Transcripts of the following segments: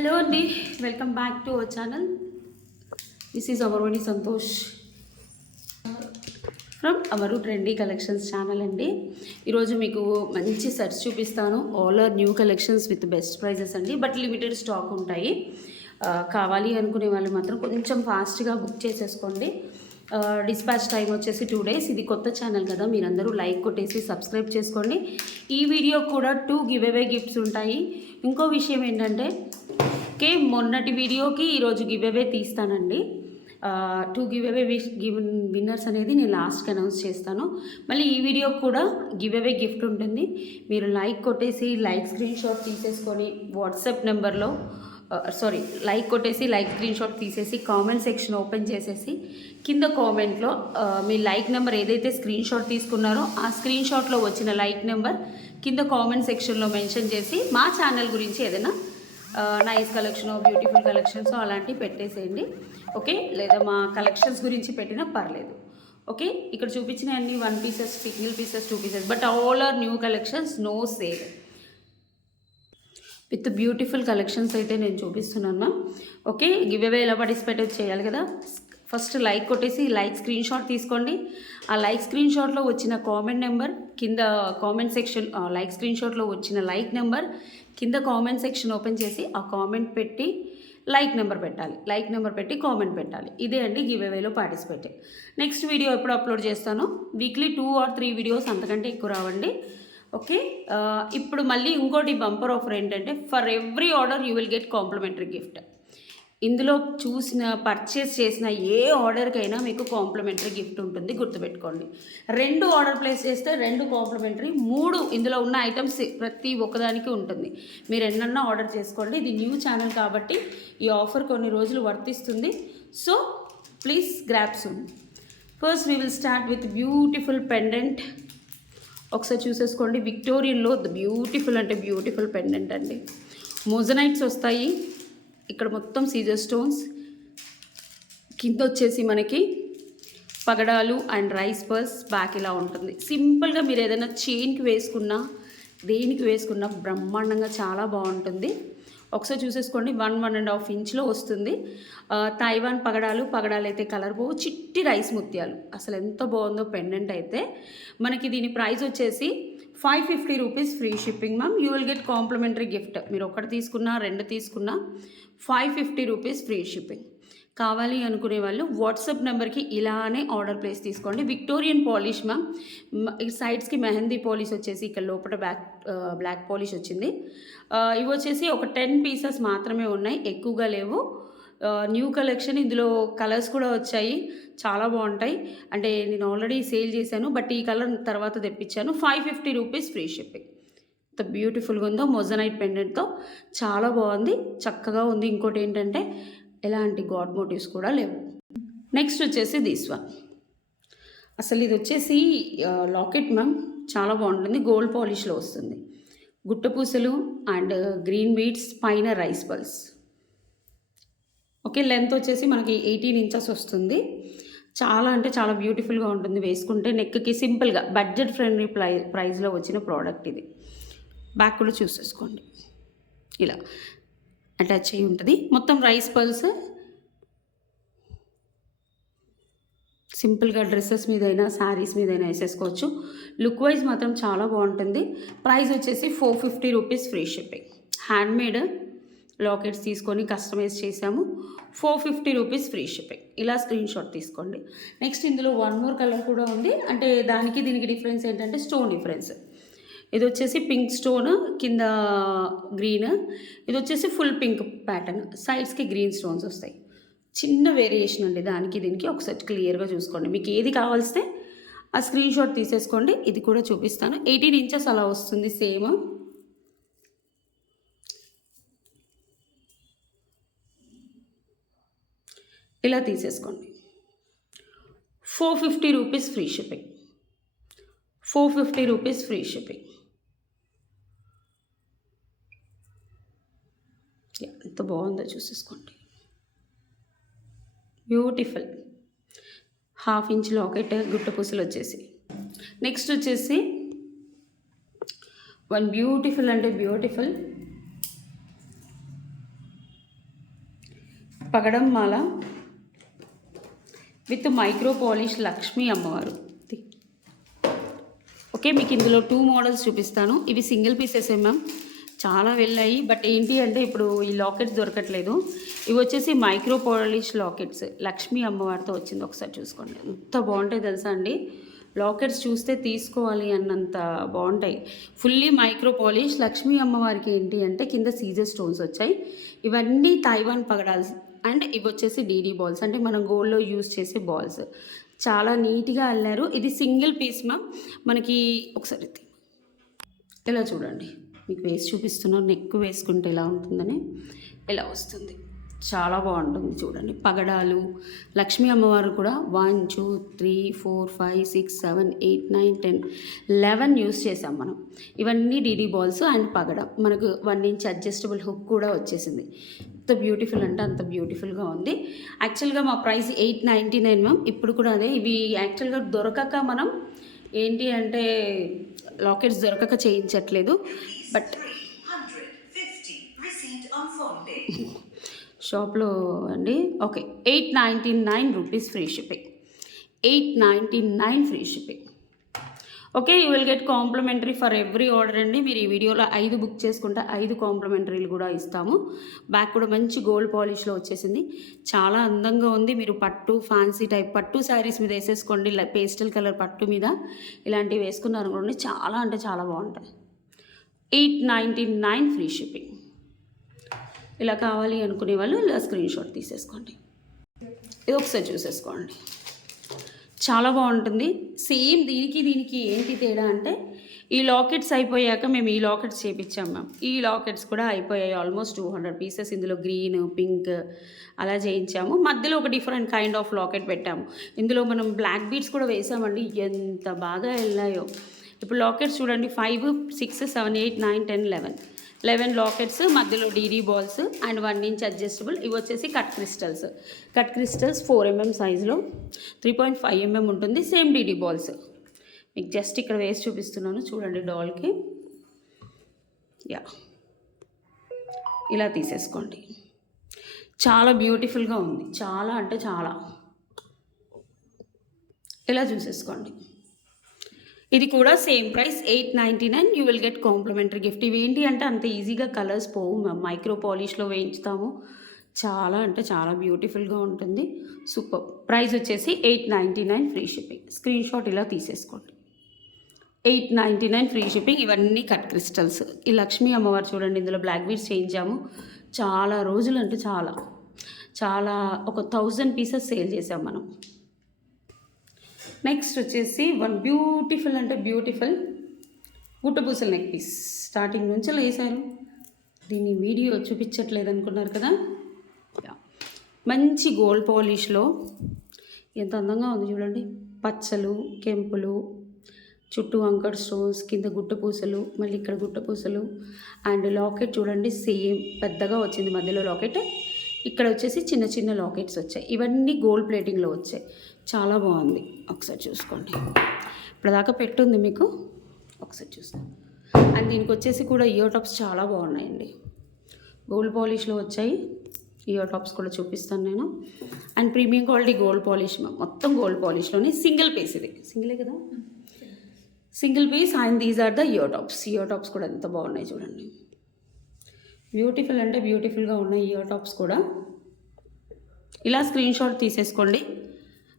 Hello అండి, welcome back to our channel. This is Amaroni Santosh from Amaru trendy collections channel అండి. ఈరోజు మీకు మంచి సెట్స్ చూపిస్తాను. All are new collections with best prices అండి, బట్ లిమిటెడ్ స్టాక్ ఉంటాయి. కావాలి అనుకునే వాళ్ళు మాత్రం కొంచెం ఫాస్ట్గా బుక్ చేసేసుకోండి. డిస్పాచ్ టైం వచ్చేసి 2 days. ఇది కొత్త ఛానల్ కదా, మీరందరూ లైక్ కొట్టేసి సబ్స్క్రైబ్ చేసుకోండి. ఈ వీడియో కూడా 2 గివ్ అవే గిఫ్ట్స్ ఉంటాయి. ఇంకో విషయం ఏంటంటే మొన్నటి వీడియోకి ఈరోజు గివ్ అవే తీస్తానండి. 2 గివ్ అవే విన్నర్స్ అనేది నేను లాస్ట్కి అనౌన్స్ చేస్తాను. మళ్ళీ ఈ వీడియో కూడా గివ్ అవే గిఫ్ట్ ఉంటుంది. మీరు లైక్ కొట్టేసి లైక్ స్క్రీన్ షాట్ తీసేసుకొని వాట్సాప్ నెంబర్లో లైక్ కొట్టేసి లైక్ స్క్రీన్ షాట్ తీసేసి కామెంట్ సెక్షన్ ఓపెన్ చేసేసి కింద కామెంట్లో మీ లైక్ నెంబర్ ఏదైతే స్క్రీన్ షాట్ తీసుకున్నారో ఆ స్క్రీన్ షాట్లో వచ్చిన లైక్ నెంబర్ కింద కామెంట్ సెక్షన్లో మెన్షన్ చేసి మా ఛానల్ గురించి ఏదైనా నైస్ కలెక్షన్, బ్యూటిఫుల్ కలెక్షన్స్ అలాంటివి పెట్టేసేయండి. ఓకే, లేదా మా కలెక్షన్స్ గురించి పెట్టినా పర్లేదు. ఓకే, ఇక్కడ చూపించిన అన్ని 1 pieces, single pieces, 2 pieces, but all are new collections, no sale. With beautiful collections అయితే నేను చూపిస్తున్నాను మ్యామ్. ఓకే, గివ్ అవే ఎలా పార్టిసిపేట్ చేయాలి కదా, ఫస్ట్ లైక్ కొట్టేసి లైక్ స్క్రీన్ షాట్ తీసుకోండి. ఆ లైక్ స్క్రీన్ షాట్లో వచ్చిన కామెంట్ నెంబర్ కింద కామెంట్ సెక్షన్, లైక్ స్క్రీన్ షాట్లో వచ్చిన లైక్ నెంబర్ కింద కామెంట్ సెక్షన్ ఓపెన్ చేసి ఆ కామెంట్ పెట్టి లైక్ నెంబర్ పెట్టాలి. లైక్ నెంబర్ పెట్టి కామెంట్ పెట్టాలి. ఇదే అండి గివ్ అవేలో పార్టిసిపేట్. నెక్స్ట్ వీడియో ఎప్పుడు అప్లోడ్ చేస్తాను, వీక్లీ 2 or 3 వీడియోస్, అంతకంటే ఎక్కువ రావండి. ఓకే, ఇప్పుడు మళ్ళీ ఇంకోటి బంపర్ ఆఫర్ ఏంటంటే, for every order you will get complimentary gift. ఇందులో పర్చేస్ చేసిన ఏ ఆర్డర్కైనా మీకు కాంప్లిమెంటరీ గిఫ్ట్ ఉంటుంది, గుర్తుపెట్టుకోండి. 2 ఆర్డర్ ప్లేస్ చేస్తే 2 కాంప్లిమెంటరీ, 3 ఇందులో ఉన్న ఐటమ్స్ ప్రతి ఒక్కదానికి ఉంటుంది. మీరు ఎన్నన్నా ఆర్డర్ చేసుకోండి. ఇది న్యూ ఛానల్ కాబట్టి ఈ ఆఫర్ కొన్ని రోజులు వర్తిస్తుంది. So please grab soon. First we will start with beautiful pendant. ఒకసారి చూసేసుకోండి, విక్టోరియన్లో బ్యూటిఫుల్ అంటే బ్యూటిఫుల్ పెండెంట్ అండి. మోజనైట్స్ వస్తాయి. ఇక్కడ మొత్తం సీజర్ స్టోన్స్, కింద వచ్చేసి మనకి పగడాలు అండ్ రైస్ పర్స్, బ్యాక్ ఇలా ఉంటుంది. సింపుల్గా మీరు ఏదైనా చైన్కి వేసుకున్నా, దేనికి వేసుకున్నా బ్రహ్మాండంగా చాలా బాగుంటుంది. ఒకసారి చూసేసుకోండి, 1.5 ఇంచ్లో వస్తుంది. తైవాన్ పగడాలు అయితే కలర్ పోవు, చిట్టి రైస్ ముత్యాలు. అసలు ఎంత బాగుందో పెండెంట్ అయితే. మనకి దీని ప్రైస్ వచ్చేసి 550 rupees, free shipping ma'am. You will get complimentary gift. మీరు ఒకటి తీసుకున్నా 2 తీసుకున్నా 550 రూపీస్ ఫ్రీ షిప్పింగ్. కావాలి అనుకునే వాళ్ళు వాట్సాప్ నెంబర్కి ఇలానే ఆర్డర్ ప్లేస్ తీసుకోండి. Victorian polish ma'am. సైడ్స్కి మెహందీ పాలిష్ వచ్చేసి ఇక్కడ లోపల బ్లాక్ పాలిష్ వచ్చింది. ఇవి వచ్చేసి ఒక 10 pieces మాత్రమే ఉన్నాయి, ఎక్కువగా లేవు. న్యూ కలెక్షన్, ఇందులో కలర్స్ కూడా వచ్చాయి, చాలా బాగుంటాయి. అంటే నేను ఆల్రెడీ సేల్ చేశాను, బట్ ఈ కలర్ తర్వాత తెప్పించాను. 550 రూపీస్ ఫ్రీ షిప్పింగ్. ఎంత బ్యూటిఫుల్గా ఉందో, మొజనైట్ పెండెంట్తో చాలా బాగుంది, చక్కగా ఉంది. ఇంకోటి ఏంటంటే ఎలాంటి గాడ్ మోటివ్స్ కూడా లేవు. నెక్స్ట్ వచ్చేసి దిస్ వన్. అసలు ఇది వచ్చేసి లాకెట్ మ్యామ్, చాలా బాగుంటుంది. గోల్డ్ పాలిష్లో వస్తుంది. గుట్టపూసలు అండ్ గ్రీన్ బీడ్స్, పైన రైస్ పల్స్. ఓకే, లెంత్ వచ్చేసి మనకి 18 inches వస్తుంది. చాలా అంటే చాలా బ్యూటిఫుల్గా ఉంటుంది వేసుకుంటే. నెక్కి సింపుల్గా బడ్జెట్ ఫ్రెండ్లీ ప్రైస్లో వచ్చిన ప్రోడక్ట్ ఇది. బ్యాక్ కూడా చూసేసుకోండి, ఇలా అటాచ్ అయ్యి ఉంటుంది. మొత్తం రైస్ పల్స్. సింపుల్గా డ్రెస్సెస్ మీదైనా శారీస్ మీదైనా వేసేసుకోవచ్చు. లుక్ వైజ్ మాత్రం చాలా బాగుంటుంది. ప్రైస్ వచ్చేసి 450 rupees free shipping. Handmade lockets తీసుకొని కస్టమైజ్ చేసాము. 450 రూపీస్ ఫ్రీ షిప్పింగ్. ఇలా స్క్రీన్ షాట్ తీసుకోండి. నెక్స్ట్ ఇందులో 1 more కలర్ కూడా ఉంది. అంటే దానికి దీనికి డిఫరెన్స్ ఏంటంటే స్టోన్ డిఫరెన్స్. ఇది వచ్చేసి పింక్ స్టోన్, కింద గ్రీన్. ఇది వచ్చేసి ఫుల్ పింక్ ప్యాటర్న్, సైడ్స్కి గ్రీన్ స్టోన్స్ వస్తాయి. చిన్న వేరియేషన్ అండి దానికి దీనికి. ఒకసారి క్లియర్గా చూసుకోండి. మీకు ఏది కావాల్స్తే ఆ స్క్రీన్ షాట్ తీసేసుకోండి. ఇది కూడా చూపిస్తాను. 18 inches అలా వస్తుంది సేమ్. ఇలా తీసేసుకోండి. 450 rupees free shipping. 450 rupees free shipping. ఎంత బాగుందో చూసేసుకోండి, బ్యూటిఫుల్. 1/2 inch లాకెట్, గుట్టపూసలు వచ్చేసి. నెక్స్ట్ వచ్చేసి వన్ బ్యూటిఫుల్ అంటే బ్యూటిఫుల్ పగడం మాల విత్ మైక్రో పాలిష్ లక్ష్మీ అమ్మవారు. ఓకే, మీకు ఇందులో 2 మోడల్స్ చూపిస్తాను. ఇవి సింగిల్ పీసెస్ మ్యామ్, చాలా వెళ్ళాయి. బట్ ఏంటి అంటే ఇప్పుడు ఈ లాకెట్స్ దొరకట్లేదు. ఇవి వచ్చేసి మైక్రో పాలిష్ లాకెట్స్ లక్ష్మీ అమ్మవారితో వచ్చింది. ఒకసారి చూసుకోండి, ఎంత బాగుంటాయి తెలుసా అండి. లాకెట్స్ చూస్తే తీసుకోవాలి అన్నంత బాగుంటాయి. ఫుల్లీ మైక్రో పాలిష్ లక్ష్మీ అమ్మవారికి ఏంటి అంటే కింద సీజర్ స్టోన్స్ వచ్చాయి. ఇవన్నీ తైవాన్ పగడాల్సి అండ్ ఇవి వచ్చేసి డీడీ బాల్స్, అంటే మనం గోల్డ్లో యూజ్ చేసే బాల్స్. చాలా నీట్గా అల్లారు. ఇది సింగిల్ పీస్ మ్యామ్. మనకి ఒకసారి ఇలా చూడండి, మీకు వేసి చూపిస్తున్నాను. నెక్ వేసుకుంటే ఎలా ఉంటుందని, ఇలా వస్తుంది. చాలా బాగుంటుంది చూడండి. పగడాలు లక్ష్మీ అమ్మవారు కూడా 1 2 3 4 5 6 7 8 9 10 11 యూస్ చేసాం మనం. ఇవన్నీ డీడీ బాల్స్ అండ్ పగడ. మనకు 1 ఇంచ్ అడ్జస్టబుల్ హుక్ కూడా వచ్చేసింది. ఎంత బ్యూటిఫుల్ అంటే అంత బ్యూటిఫుల్గా ఉంది. యాక్చువల్గా మా ప్రైస్ 899 మ్యామ్. ఇప్పుడు కూడా అదే. ఇవి యాక్చువల్గా దొరకక మనం ఏంటి అంటే లాకెట్స్ దొరకక చేయించట్లేదు. బట్ షాప్లో అండి. Okay, 899 rupees free shipping. 899 free shipping. Okay, you will get complimentary for every order అండి. మీరు ఈ వీడియోలో 5 బుక్ చేసుకుంటే 5 కాంప్లిమెంటరీలు కూడా ఇస్తాము. బ్యాక్ కూడా మంచి గోల్డ్ పాలిష్లో వచ్చేసింది. చాలా అందంగా ఉంది. మీరు పట్టు ఫ్యాన్సీ టైప్ పట్టు శారీస్ మీద వేసేసుకోండి. పేస్టల్ కలర్ పట్టు మీద ఇలాంటివి వేసుకున్నారు అనుకోండి, చాలా అంటే చాలా బాగుంటాయి. 899 ఫ్రీ షిప్పింగ్. ఇలా కావాలి అనుకునే వాళ్ళు ఇలా స్క్రీన్ షాట్ తీసేసుకోండి. ఇది ఒకసారి చూసేసుకోండి, చాలా బాగుంటుంది. సేమ్ దీనికి ఏంటి తేడా అంటే ఈ లాకెట్స్ అయిపోయాక మేము ఈ లాకెట్స్ చేయించాం మ్యామ్. ఈ లాకెట్స్ కూడా అయిపోయాయి. Almost 200 pieces. ఇందులో గ్రీన్ పింక్ అలా చేయించాము. మధ్యలో ఒక డిఫరెంట్ కైండ్ ఆఫ్ లాకెట్ పెట్టాము. ఇందులో మనం బ్లాక్ బీడ్స్ కూడా వేసామండి. ఎంత బాగా వెళ్ళాయో. ఇప్పుడు లాకెట్స్ చూడండి, 5 6 7 8 9 10 11 లాకెట్స్, మధ్యలో DD balls and 1 inch adjustable. ఇవి వచ్చేసి కట్ క్రిస్టల్స్ 4 mm సైజులో 3.5 mm ఉంటుంది. Same DD balls. మీకు జస్ట్ ఇక్కడ వేసి చూపిస్తున్నాను చూడండి. డాల్కి యా ఇలా తీసేసుకోండి. చాలా బ్యూటిఫుల్గా ఉంది. చాలా అంటే చాలా. ఇలా చూసేసుకోండి. ఇది కూడా same price 899. You will get complimentary gift. ఇవి ఏంటి అంటే అంత ఈజీగా కలర్స్ పోవు. మైక్రో పాలిష్లో వేయించుతాము. చాలా అంటే చాలా బ్యూటిఫుల్గా ఉంటుంది. సూపర్. ప్రైస్ వచ్చేసి 899 ఫ్రీ షిప్పింగ్. స్క్రీన్ షాట్ ఇలా తీసేసుకోండి. 899 ఫ్రీ షిప్పింగ్. ఇవన్నీ కట్ క్రిస్టల్స్. ఈ లక్ష్మీ అమ్మవారు చూడండి, ఇందులో బ్లాక్ బీడ్స్ చేయించాము. చాలా రోజులు అంటే చాలా ఒక 1000 పీసెస్ సేల్ చేసాం మనం. నెక్స్ట్ వచ్చేసి 1 బ్యూటిఫుల్ అంటే బ్యూటిఫుల్ గుట్టపూసల నెక్ పీస్. స్టార్టింగ్ నుంచి వేసారు. దీన్ని వీడియో చూపించట్లేదు అనుకున్నారు కదా. మంచి గోల్డ్ పాలిష్లో ఎంత అందంగా ఉంది చూడండి. పచ్చలు కెంపులు, చుట్టూ అంకర్ స్టోన్స్, కింద గుట్టపూసలు, మళ్ళీ ఇక్కడ గుట్టపూసలు అండ్ లాకెట్ చూడండి. సేమ్ పెద్దగా వచ్చింది మధ్యలో లాకెట్. ఇక్కడ వచ్చేసి చిన్న చిన్న లాకెట్స్ వచ్చాయి. ఇవన్నీ గోల్డ్ ప్లేటింగ్లో వచ్చాయి. చాలా బాగుంది. ఒకసారి చూసుకోండి. ఇప్పటిదాకా పెట్టుంది మీకు, ఒకసారి చూసుకోండి. అండ్ దీనికి వచ్చేసి కూడా ఇయర్ టాప్స్ చాలా బాగున్నాయండి. గోల్డ్ పాలిష్లో వచ్చాయి. ఇయర్ టాప్స్ కూడా చూపిస్తాను నేను. And premium quality gold polish, మొత్తం గోల్డ్ పాలిష్లోనే సింగిల్ పీస్. ఇది సింగిలే కదా, single piece. And these are the ear tops. Ear tops కూడా ఎంత బాగున్నాయి చూడండి. బ్యూటిఫుల్ అంటే బ్యూటిఫుల్గా ఉన్నాయి ఇయర్ టాప్స్ కూడా. ఇలా స్క్రీన్ షాట్ తీసేసుకోండి.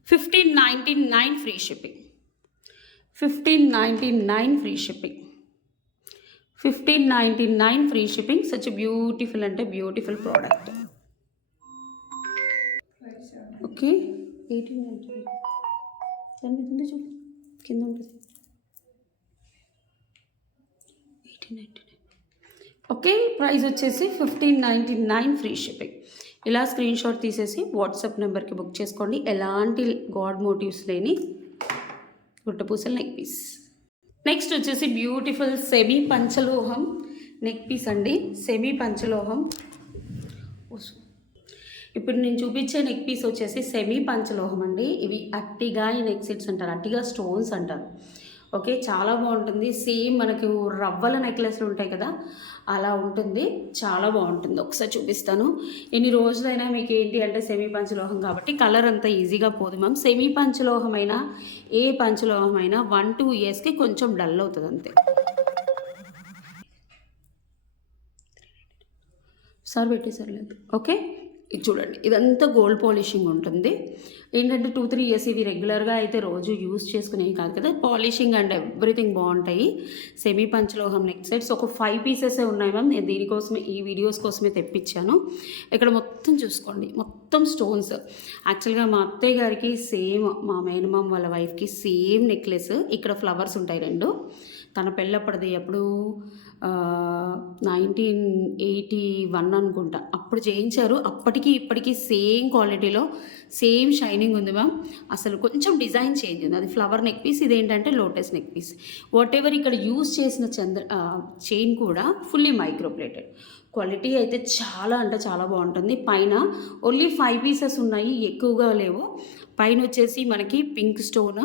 1599 free shipping. 1599 free shipping. 1599 free shipping. Such beautiful అంటే బ్యూటిఫుల్ ప్రోడక్ట్. ఓకే, 1899 దాని మీద ఉంది చూడు, కింద ఉంటుంది 1899. ఓకే, ప్రైస్ వచ్చేసి 1599 ఫ్రీ షిప్పింగ్. ఇలా స్క్రీన్ షాట్ తీసేసి వాట్సాప్ నెంబర్కి బుక్ చేసుకోండి. ఎలాంటి గాడ్ మోటివ్స్ లేని గుట్టపూసల నెక్ పీస్. నెక్స్ట్ వచ్చేసి బ్యూటిఫుల్ సెమీ పంచలోహం నెక్ పీస్ అండి. సెమీ పంచలోహం. ఇప్పుడు నేను చూపించే నెక్ పీస్ వచ్చేసి సెమీ పంచలోహం అండి. ఇవి అట్టిగా నెక్ సెట్స్ అంటారు, అట్టిగా స్టోన్స్ అంటారు. ఓకే, చాలా బాగుంటుంది. సేమ్ మనకు రవ్వల నెక్లెస్లు ఉంటాయి కదా, అలా ఉంటుంది, చాలా బాగుంటుంది. ఒకసారి చూపిస్తాను. ఎన్ని రోజులైనా మీకు ఏంటి అంటే సెమీ పంచలోహం కాబట్టి కలర్ అంతా ఈజీగా పోదు మ్యామ్. సెమీ పంచలోహమైనా ఏ పంచలోహమైనా 1-2 ఇయర్స్కి కొంచెం డల్ అవుతుంది అంతే. సార్ పెట్టేసర్లేదు. ఓకే, ఇది చూడండి, ఇదంతా గోల్డ్ పాలిషింగ్ ఉంటుంది. ఏంటంటే 2-3 ఇయర్స్ ఇవి రెగ్యులర్గా అయితే రోజు యూస్ చేసుకునేవి కాదు కదా, పాలిషింగ్ అండ్ ఎవ్రీథింగ్ బాగుంటాయి. సెమీ పంచలోహం నెక్ సెట్స్ ఒక 5 పీసెసే ఉన్నాయి మ్యామ్. నేను దీనికోసమే ఈ వీడియోస్ కోసమే తెప్పించాను. ఇక్కడ మొత్తం చూసుకోండి, మొత్తం స్టోన్స్. యాక్చువల్గా మా అత్తయ్య గారికి సేమ్, మా మేనమామ వాళ్ళ వైఫ్కి సేమ్ నెక్లెస్. ఇక్కడ ఫ్లవర్స్ ఉంటాయి 2. తన పెళ్ళప్పటిది ఎప్పుడు 1981 అనుకుంటా అప్పుడు చేయించారు. అప్పటికి ఇప్పటికీ సేమ్ క్వాలిటీలో సేమ్ షైనింగ్ ఉంది మ్యామ్. అసలు కొంచెం డిజైన్ చేంజ్ ఉంది. అది ఫ్లవర్ నెక్ పీస్, ఇదేంటంటే lotus neck piece. Whatever ఇక్కడ యూజ్ చేసిన చైన్ కూడా ఫుల్లీ మైక్రోప్లేటెడ్. క్వాలిటీ అయితే చాలా అంటే చాలా బాగుంటుంది. పైన ఓన్లీ 5 పీసెస్ ఉన్నాయి, ఎక్కువగా లేవు. పైన వచ్చేసి మనకి పింక్ స్టోన్,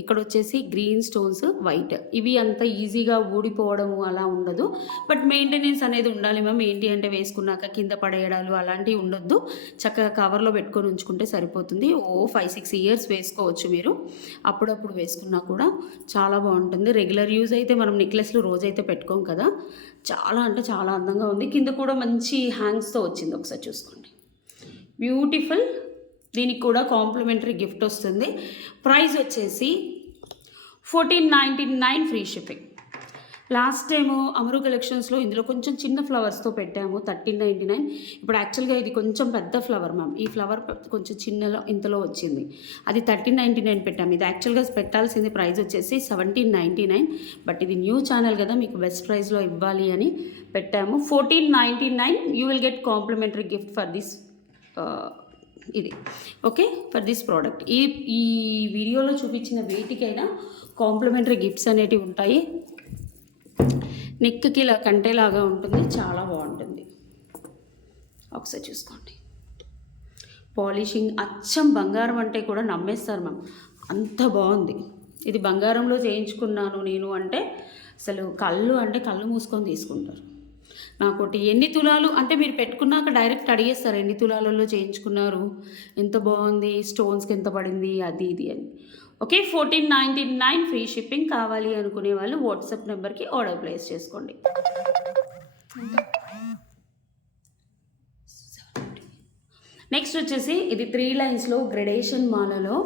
ఇక్కడ వచ్చేసి గ్రీన్ స్టోన్స్, వైట్. ఇవి అంత ఈజీగా ఊడిపోవడము అలా ఉండదు, బట్ మెయింటెనెన్స్ అనేది ఉండాలి మ్యామ్. ఏంటి అంటే వేసుకున్నాక కింద పడేయడాలు అలాంటివి ఉండొద్దు. చక్కగా కవర్లో పెట్టుకొని ఉంచుకుంటే సరిపోతుంది. 5-6 ఇయర్స్ వేసుకోవచ్చు మీరు, అప్పుడప్పుడు వేసుకున్నా కూడా చాలా బాగుంటుంది. రెగ్యులర్ యూజ్ అయితే మనం నెక్లెస్లు రోజైతే పెట్టుకోం కదా, చాలా అంటే చాలా అందంగా ఉంది. కింద కూడా మంచి హ్యాంగ్స్తో వచ్చింది, ఒకసారి చూసుకోండి, బ్యూటిఫుల్. దీనికి కూడా కాంప్లిమెంటరీ గిఫ్ట్ వస్తుంది. ప్రైస్ వచ్చేసి 1499 ఫ్రీ షిప్పింగ్. లాస్ట్ టైము అమరు కలెక్షన్స్లో ఇందులో కొంచెం చిన్న ఫ్లవర్స్తో పెట్టాము 1399. ఇప్పుడు యాక్చువల్గా ఇది కొంచెం పెద్ద ఫ్లవర్ మ్యామ్. ఈ ఫ్లవర్ కొంచెం చిన్నలో ఇంతలో వచ్చింది, అది 1399 పెట్టాము. ఇది యాక్చువల్గా పెట్టాల్సింది ప్రైస్ వచ్చేసి 1799, బట్ ఇది న్యూ ఛానల్ కదా, మీకు బెస్ట్ ప్రైస్లో ఇవ్వాలి అని పెట్టాము. 1499 you will get complimentary gift for this ఇది. Okay, for this product. ఈ వీడియోలో చూపించిన వేటికైనా కాంప్లిమెంటరీ గిఫ్ట్స్ అనేటివి ఉంటాయి. నెక్కి ఇలా కంటేలాగా ఉంటుంది, చాలా బాగుంటుంది. ఒకసారి చూసుకోండి, పాలిషింగ్ అచ్చం బంగారం అంటే కూడా నమ్మేస్తారు మ్యామ్, అంత బాగుంది. ఇది బంగారంలో చేయించుకున్నాను నేను అంటే అసలు కళ్ళు మూసుకొని తీసుకుంటారు. నాకోటి ఎన్ని తులాలు అంటే మీరు పెట్టుకున్నాక డైరెక్ట్ అడిగేస్తారు, ఎన్ని తులాలలో చేయించుకున్నారు, ఎంత బాగుంది, స్టోన్స్కి ఎంత పడింది, అది ఇది అని. Okay, 1499 free shipping. కావాలి అనుకునే వాళ్ళు వాట్సాప్ నెంబర్కి ఆర్డర్ ప్లేస్ చేసుకోండి. నెక్స్ట్ వచ్చేసి ఇది 3 లైన్స్లో గ్రెడేషన్ మాలలో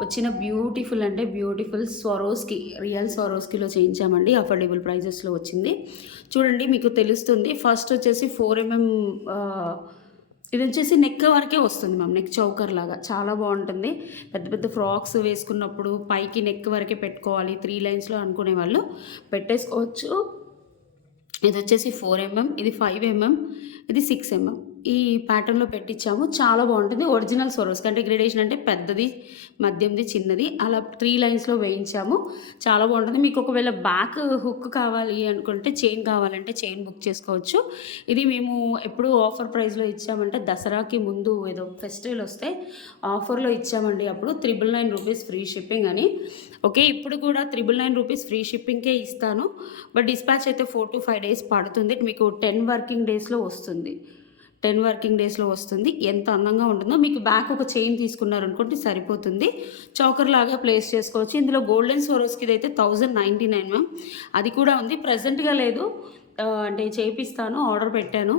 వచ్చిన బ్యూటిఫుల్ అంటే బ్యూటిఫుల్ స్వరోస్కి, రియల్ స్వరోస్కిలో చేయించామండి. అఫోర్డబుల్ ప్రైజెస్లో వచ్చింది. చూడండి మీకు తెలుస్తుంది. ఫస్ట్ వచ్చేసి 4mm, ఇది వచ్చేసి నెక్ వరకే వస్తుంది మ్యామ్, నెక్ చౌకర్ లాగా చాలా బాగుంటుంది. పెద్ద పెద్ద ఫ్రాక్స్ వేసుకున్నప్పుడు పైకి నెక్ వరకే పెట్టుకోవాలి 3 లైన్స్లో అనుకునే వాళ్ళు పెట్టేసుకోవచ్చు. ఇది వచ్చేసి 4mm, ఇది 5mm, ఇది 6mm. ఈ ప్యాటర్న్లో పెట్టించాము, చాలా బాగుంటుంది. ఒరిజినల్ స్వరోస్కి అంటే గ్రేడేషన్ అంటే పెద్దది, మధ్యంది, చిన్నది, అలా 3 లైన్స్లో వేయించాము, చాలా బాగుంటుంది. మీకు ఒకవేళ బ్యాక్ హుక్ కావాలి అనుకుంటే, చైన్ కావాలంటే చైన్ బుక్ చేసుకోవచ్చు. ఇది మేము ఎప్పుడు ఆఫర్ ప్రైస్లో ఇచ్చామంటే దసరాకి ముందు ఏదో ఫెస్టివల్ వస్తే ఆఫర్లో ఇచ్చామండి, అప్పుడు 999 రూపీస్ ఫ్రీ షిప్పింగ్ అని. ఓకే, ఇప్పుడు కూడా 999 రూపీస్ ఫ్రీ షిప్పింగ్కే ఇస్తాను, బట్ డిస్పాచ్ అయితే 4 to 5 days పడుతుంది. మీకు 10 వర్కింగ్ డేస్లో వస్తుంది, 10 వర్కింగ్ డేస్లో వస్తుంది. ఎంత అందంగా ఉంటుందో. మీకు బ్యాక్ ఒక చైన్ తీసుకున్నారనుకోండి సరిపోతుంది, చౌకర్ లాగా ప్లేస్ చేసుకోవచ్చు. ఇందులో గోల్డెన్ స్వరోస్కి అయితే 1099 మ్యామ్, అది కూడా ఉంది. ప్రజెంట్గా లేదు, అంటే చేపిస్తాను, ఆర్డర్ పెట్టాను.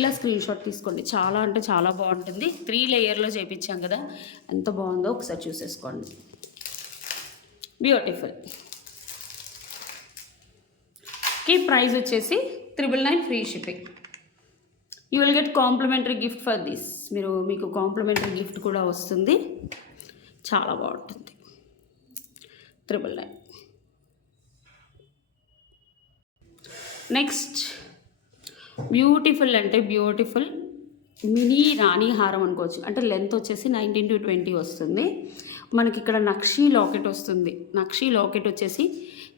ఇలా స్క్రీన్ షాట్ తీసుకోండి, చాలా అంటే చాలా బాగుంటుంది. 3 లేయర్లో చేయించాం కదా, ఎంత బాగుందో ఒకసారి చూసేసుకోండి. బ్యూటిఫుల్. కి ప్రైస్ వచ్చేసి 999 free shipping. You will get complimentary gift for this. మీకు కాంప్లిమెంటరీ గిఫ్ట్ కూడా వస్తుంది, చాలా బాగుంటుంది. 999. నెక్స్ట్ బ్యూటిఫుల్ అంటే బ్యూటిఫుల్ మినీ రాణి హారం అనుకోవచ్చు. అంటే లెంత్ వచ్చేసి 19 to 20 వస్తుంది. మనకి ఇక్కడ నక్షీ లాకెట్ వస్తుంది. నక్షీ లాకెట్ వచ్చేసి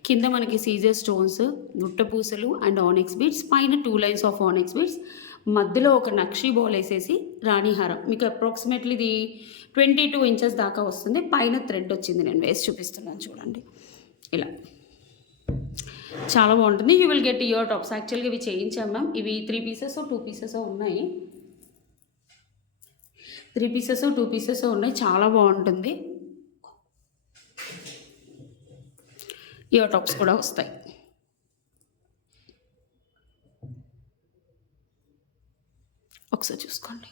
కింద మనకి సీజర్ స్టోన్స్, గుట్ట పూసలు అండ్ ఆనెక్స్ బీడ్స్, పైన 2 లైన్స్ ఆఫ్ ఆనెక్స్ బీడ్స్, మధ్యలో ఒక నక్షీ బాల్ వేసేసి రాణిహారం. మీకు అప్రాక్సిమేట్లీ ఇది 22 ఇంచెస్ దాకా వస్తుంది. పైన థ్రెడ్ వచ్చింది, నేను వేసి చూపిస్తున్నాను చూడండి ఇలా. చాలా బాగుంటుంది. You will get ear tops. యాక్చువల్గా ఇవి చేయించాం మ్యామ్. ఇవి 3 పీసెస్ 2 పీసెస్ ఉన్నాయి. 3 పీసెస్ 2 పీసెస్ ఉన్నాయి. చాలా బాగుంటుంది. ఇయర్ టాప్స్ కూడా వస్తాయి. ఒకసారి చూసుకోండి.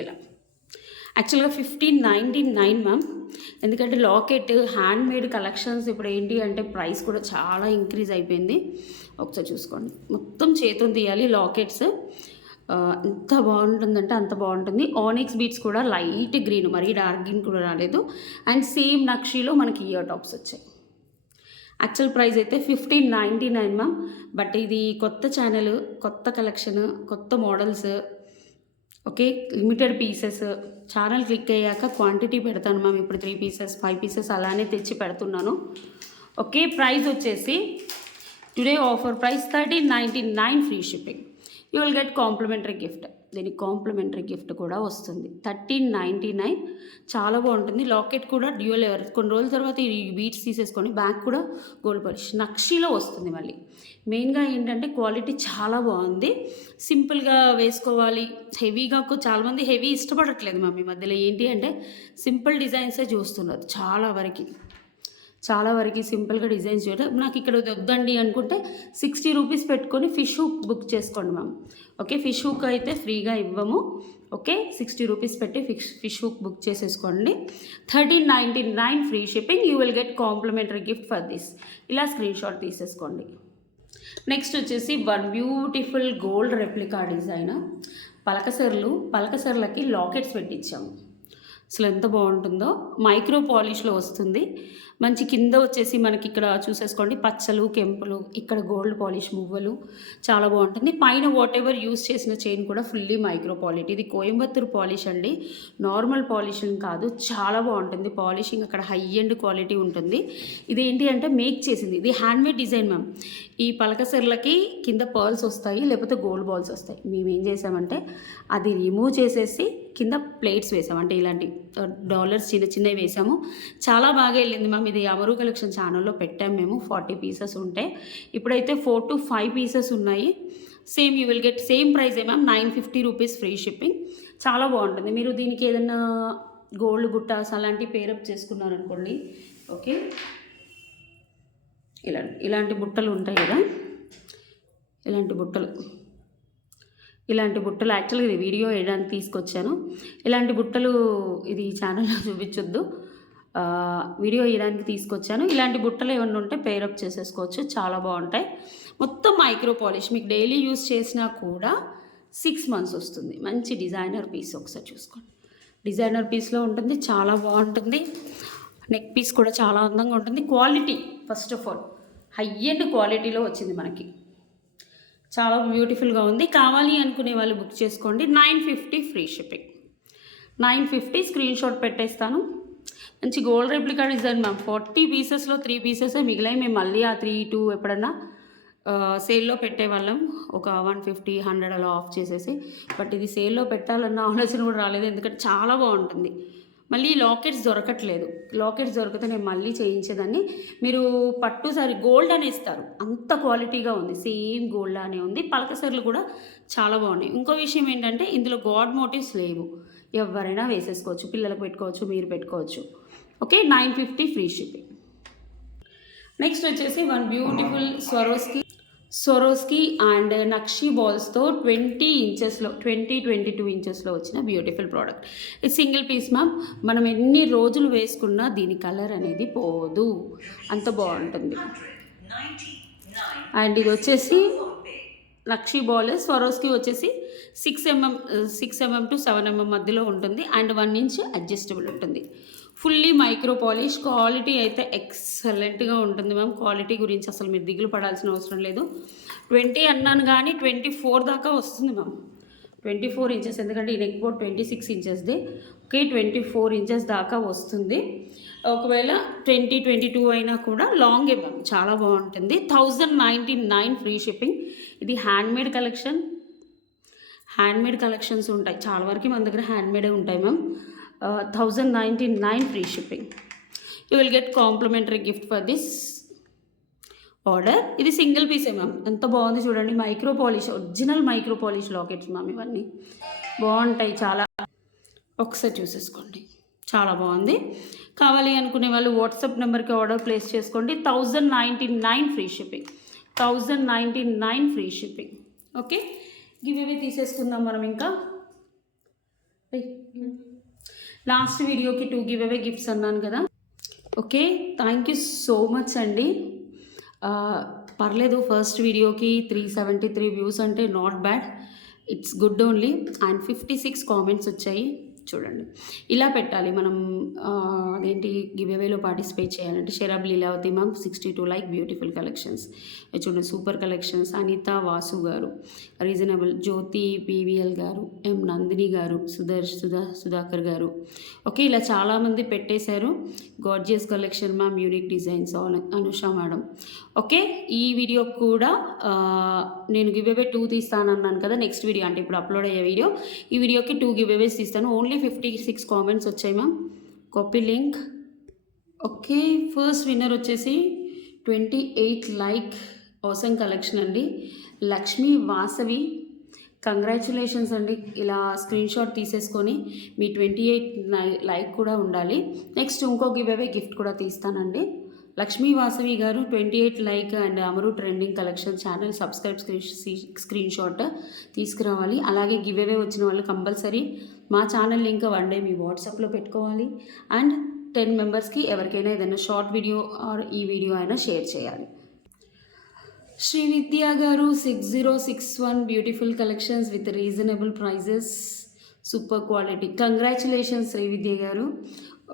ఇలా యాక్చువల్గా 1599 మ్యామ్. ఎందుకంటే లాకెట్ హ్యాండ్మేడ్ కలెక్షన్స్ ఇప్పుడు ఏంటి అంటే ప్రైస్ కూడా చాలా ఇంక్రీజ్ అయిపోయింది. ఒకసారి చూసుకోండి. మొత్తం చేతులు తీయాలి లాకెట్స్. ఎంత బాగుంటుందంటే అంత బాగుంటుంది. ఆనిక్స్ బీట్స్ కూడా లైట్ గ్రీన్, మరీ డార్క్ గ్రీన్ కూడా రాలేదు. అండ్ సేమ్ నక్షీలో మనకి ఇయర్ టాప్స్ వచ్చాయి. యాక్చువల్ ప్రైస్ అయితే 1599 మ్యామ్. బట్ ఇది కొత్త ఛానల్, కొత్త కలెక్షన్, కొత్త models, okay, limited pieces. Channel click అయ్యాక క్వాంటిటీ పెడతాను మ్యామ్. ఇప్పుడు 3 పీసెస్ 5 పీసెస్ అలానే తెచ్చి పెడుతున్నాను. ఓకే, ప్రైస్ వచ్చేసి today offer price 1399 free shipping. You will get complimentary gift. దీనికి కాంప్లిమెంటరీ గిఫ్ట్ కూడా వస్తుంది. 1399. చాలా బాగుంటుంది. లాకెట్ కూడా డ్యూయల్ ఎవర్. కొన్ని రోజుల తర్వాత ఈ బీట్స్ తీసేసుకొని బ్యాక్ కూడా గోల్డ్ పాలిష్ నక్షీలో వస్తుంది. మళ్ళీ మెయిన్గా ఏంటంటే క్వాలిటీ చాలా బాగుంది. సింపుల్గా వేసుకోవాలి. హెవీగా చాలామంది హెవీ ఇష్టపడట్లేదు మ్యామ్. ఈ మధ్యలో ఏంటి అంటే సింపుల్ డిజైన్సే చూస్తున్నారు చాలా వరకు సింపుల్గా డిజైన్స్ చేయడం. నాకు ఇక్కడ వద్దండి అనుకుంటే 60 రూపీస్ పెట్టుకొని ఫిష్ హుక్ బుక్ చేసుకోండి మ్యామ్. ఓకే, ఫిష్ హుక్ అయితే ఫ్రీగా ఇవ్వము. ఓకే, 60 రూపీస్ పెట్టి ఫిష్ హుక్ బుక్ చేసేసుకోండి. 1399 free shipping. You will get complimentary gift for this. ఇలా స్క్రీన్ షాట్ తీసేసుకోండి. నెక్స్ట్ వచ్చేసి one beautiful gold replica design. పలకసర్లకి లాకెట్స్ పెట్టించాము. అసలు ఎంత బాగుంటుందో. మైక్రో పాలిష్లో వస్తుంది. మంచి కింద వచ్చేసి మనకి ఇక్కడ చూసేసుకోండి పచ్చలు, కెంపులు, ఇక్కడ గోల్డ్ పాలిష్ మువ్వలు. చాలా బాగుంటుంది. పైన వాట్ ఎవర్ యూస్ చేసిన చైన్ కూడా ఫుల్లీ మైక్రో పాలిష్. ఇది కోయంబత్తూర్ పాలిష్ అండి, నార్మల్ పాలిషింగ్ కాదు. చాలా బాగుంటుంది పాలిషింగ్. అక్కడ హై ఎండ్ క్వాలిటీ ఉంటుంది. ఇది ఏంటి అంటే మేక్ చేసింది. ఇది హ్యాండ్మేడ్ డిజైన్ మ్యామ్. ఈ పలకసర్లకి కింద పర్ల్స్ వస్తాయి, లేకపోతే గోల్డ్ బాల్స్ వస్తాయి. మేము ఏం చేసామంటే అది రిమూవ్ చేసేసి కింద ప్లేట్స్ వేసాము. అంటే ఇలాంటి డాలర్స్ చిన్నవి వేసాము. చాలా బాగా వెళ్ళింది మ్యామ్. ఇది అమరు కలెక్షన్ ఛానల్లో పెట్టాము మేము. 40 పీసెస్ ఉంటాయి. ఇప్పుడైతే 4 to 5 పీసెస్ ఉన్నాయి. Same you will get same ప్రైజే మ్యామ్. 950 rupees free shipping. చాలా బాగుంటుంది. మీరు దీనికి ఏదైనా గోల్డ్ బుట్టాస్ అలాంటివి పేరప్ చేసుకున్నారనుకోండి. ఓకే, ఇలాంటి బుట్టలు ఉంటాయి కదా, ఇలాంటి బుట్టలు యాక్చువల్గా ఇది వీడియో వేయడానికి తీసుకొచ్చాను. ఇలాంటి బుట్టలు ఇది ఛానల్లో చూపించొద్దు, వీడియో వేయడానికి తీసుకొచ్చాను. ఇలాంటి బుట్టలు ఏమన్నా ఉంటే పేరప్ చేసేసుకోవచ్చు. చాలా బాగుంటాయి. మొత్తం మైక్రో పాలిష్. మీకు డైలీ యూస్ చేసినా కూడా 6 months వస్తుంది. మంచి డిజైనర్ పీస్. ఒకసారి చూసుకోండి. డిజైనర్ పీస్లో ఉంటుంది. చాలా బాగుంటుంది. నెక్ పీస్ కూడా చాలా అందంగా ఉంటుంది. Quality first of all high end క్వాలిటీలో వచ్చింది మనకి. చాలా బ్యూటిఫుల్గా ఉంది. కావాలి అనుకునే వాళ్ళు బుక్ చేసుకోండి. 950 ఫ్రీ షిప్పింగ్. 950 స్క్రీన్ షాట్ పెట్టేస్తాను. మంచి గోల్డ్ రెప్లికా డిజైన్ మ్యామ్. 40 పీసెస్లో 3 పీసెసే మిగిలాయి. మేము మళ్ళీ ఆ 3 2 ఎప్పుడన్నా సేల్లో పెట్టేవాళ్ళం. ఒక 150 100 అలా ఆఫ్ చేసేసి. బట్ ఇది సేల్లో పెట్టాలన్న ఆలోచన కూడా రాలేదు. ఎందుకంటే చాలా బాగుంటుంది. మళ్ళీ లాకెట్స్ దొరకట్లేదు. లాకెట్స్ దొరికితే నేను మళ్ళీ చేయించేదాన్ని. మీరు పట్టు సారీ గోల్డ్ అని ఇస్తారు, అంత క్వాలిటీగా ఉంది. సేమ్ గోల్డ్ అనే ఉంది. పలకసర్లు కూడా చాలా బాగున్నాయి. ఇంకో విషయం ఏంటంటే ఇందులో గాడ్ మోటివ్స్ లేవు. ఎవరైనా వేసేసుకోవచ్చు. పిల్లలకు పెట్టుకోవచ్చు, మీరు పెట్టుకోవచ్చు. Okay, 950 free shipping. నెక్స్ట్ వచ్చేసి వన్ బ్యూటిఫుల్ స్వరోస్కి అండ్ నక్షీ బాల్స్తో 20 ఇంచెస్లో 22 ఇంచెస్లో వచ్చిన బ్యూటిఫుల్ ప్రోడక్ట్. ఇది సింగిల్ పీస్ మ్యామ్. మనం ఎన్ని రోజులు వేసుకున్నా దీని కలర్ అనేది పోదు, అంత బాగుంటుంది. అండ్ ఇది వచ్చేసి నక్షీ బాల్. స్వరోస్కి వచ్చేసి 6 mm to 7 mm మధ్యలో ఉంటుంది. అండ్ 1 inch అడ్జస్టబుల్ ఉంటుంది. Fully micro polish. క్వాలిటీ అయితే ఎక్సలెంట్గా ఉంటుంది మ్యామ్. క్వాలిటీ గురించి అసలు మీరు దిగులు పడాల్సిన అవసరం లేదు. 20 అన్నాను కానీ 24 దాకా వస్తుంది మ్యామ్. 24 inches. ఎందుకంటే ఈ నెక్ బోర్డ్ 26 ఇంచెస్ది. ఓకే, 24 inches దాకా వస్తుంది. ఒకవేళ 20-22 అయినా కూడా లాంగే మ్యామ్. చాలా బాగుంటుంది. 1099 ఫ్రీ షిప్పింగ్. ఇది హ్యాండ్మేడ్ కలెక్షన్స్ ఉంటాయి. చాలా వరకు మన దగ్గర హ్యాండ్మేడే ఉంటాయి ma'am. 1099 free shipping. You will get complimentary gift for this. Order. ఇది సింగిల్ పీసే మ్యామ్. ఎంత బాగుంది చూడండి, micro polish, original micro polish lockets ma'am. ఇవన్నీ బాగుంటాయి చాలా. ఒకసారి చూసేసుకోండి, చాలా బాగుంది. కావాలి అనుకునే వాళ్ళు వాట్సాప్ నెంబర్కి ఆర్డర్ ప్లేస్ చేసుకోండి. 1099 free shipping, 1099 free shipping. Okay, give తీసేసుకుందాం మనం. ఇంకా లాస్ట్ వీడియోకి 2 గివ్ అవే గిఫ్ట్స్ అన్నాను కదా. Okay, thank you so much అండి. పర్లేదు, ఫస్ట్ వీడియోకి 373 వ్యూస్ అంటే not bad, it's good only. And 56 comments వచ్చాయి. చూడండి, ఇలా పెట్టాలి మనం. అదేంటి, గివ్ అవేలో పార్టిసిపేట్ చేయాలంటే Sherab Leelavathi ma'am 62 like, beautiful collections. చూడండి, సూపర్ కలెక్షన్స్. అనిత వాసు గారు రీజనబుల్, జ్యోతి పీవీఎల్ గారు, ఎం నందిని గారు, సుధాకర్ గారు. ఓకే, ఇలా చాలామంది పెట్టేశారు. Gorgeous collection ma'am, unique designs, Anusha madam. Okay, ఈ వీడియో కూడా నేను గివ్ అవే 2 తీస్తానన్నాను కదా. నెక్స్ట్ వీడియో అంటే ఇప్పుడు అప్లోడ్ అయ్యే వీడియో, ఈ వీడియోకి 2 గివ్ అవేస్ తీస్తాను. ఓన్లీ 56 కామెంట్స్ వచ్చాయి ma'am. Copy link. Okay, first winner వచ్చేసి 28 లైక్, అవసరం కలెక్షన్ అండి, లక్ష్మీ వాసవి. కంగ్రాచులేషన్స్ అండి. ఇలా స్క్రీన్ షాట్ తీసేసుకొని మీ 28 లైక్ కూడా ఉండాలి. నెక్స్ట్ ఇంకో గివ్ అవే గిఫ్ట్ కూడా తీస్తానండి. లక్ష్మీ వాసవి గారు 28 like and Amaru trending collection channel subscribe screenshot తీసుకురావాలి. అలాగే గివ్ అవే వచ్చిన వాళ్ళు కంపల్సరీ మా ఛానల్ లింక్ వన్ డే మీ వాట్సాప్లో పెట్టుకోవాలి. అండ్ 10 మెంబర్స్కి ఎవరికైనా ఏదైనా షార్ట్ వీడియో ఆర్ ఈ వీడియో అయినా షేర్ చేయాలి. శ్రీ విద్య గారు 6061 beautiful collections with reasonable prices, super quality. Congratulations Sri Vidya గారు.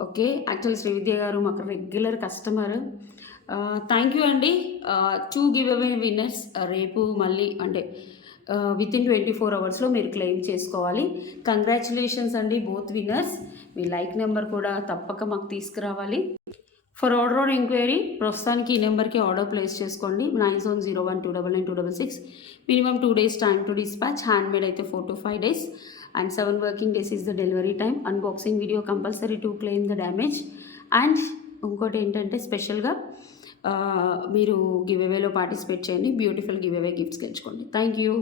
ఓకే, యాక్చువల్ శ్రీ విద్య గారు మాకు రెగ్యులర్ కస్టమర్. థ్యాంక్ యూ అండి. 2 గివ్ అవే విన్నర్స్ రేపు మళ్ళీ అంటే వితిన్ 24 అవర్స్లో మీరు క్లెయిమ్ చేసుకోవాలి. కంగ్రాచులేషన్స్ అండి బోత్ విన్నర్స్. మీ లైక్ నెంబర్ కూడా తప్పక మాకు తీసుకురావాలి. ఫర్ ఆర్డర్ ఆర్ ఎంక్వైరీ ప్రస్తుతానికి ఈ నెంబర్కి ఆర్డర్ ప్లేస్ చేసుకోండి. 9701299266. Minimum 2 days time to dispatch. Hand made అయితే 4 to 5 days and 7 working days is the delivery time. Unboxing video compulsory to claim the damage. And ఇంకోటి ఏంటంటే స్పెషల్గా మీరు గివ్ అవేలో పార్టిసిపేట్ చేయండి, బ్యూటిఫుల్ గివ్ అవే గిఫ్ట్స్ గెలుచుకోండి. Thank you.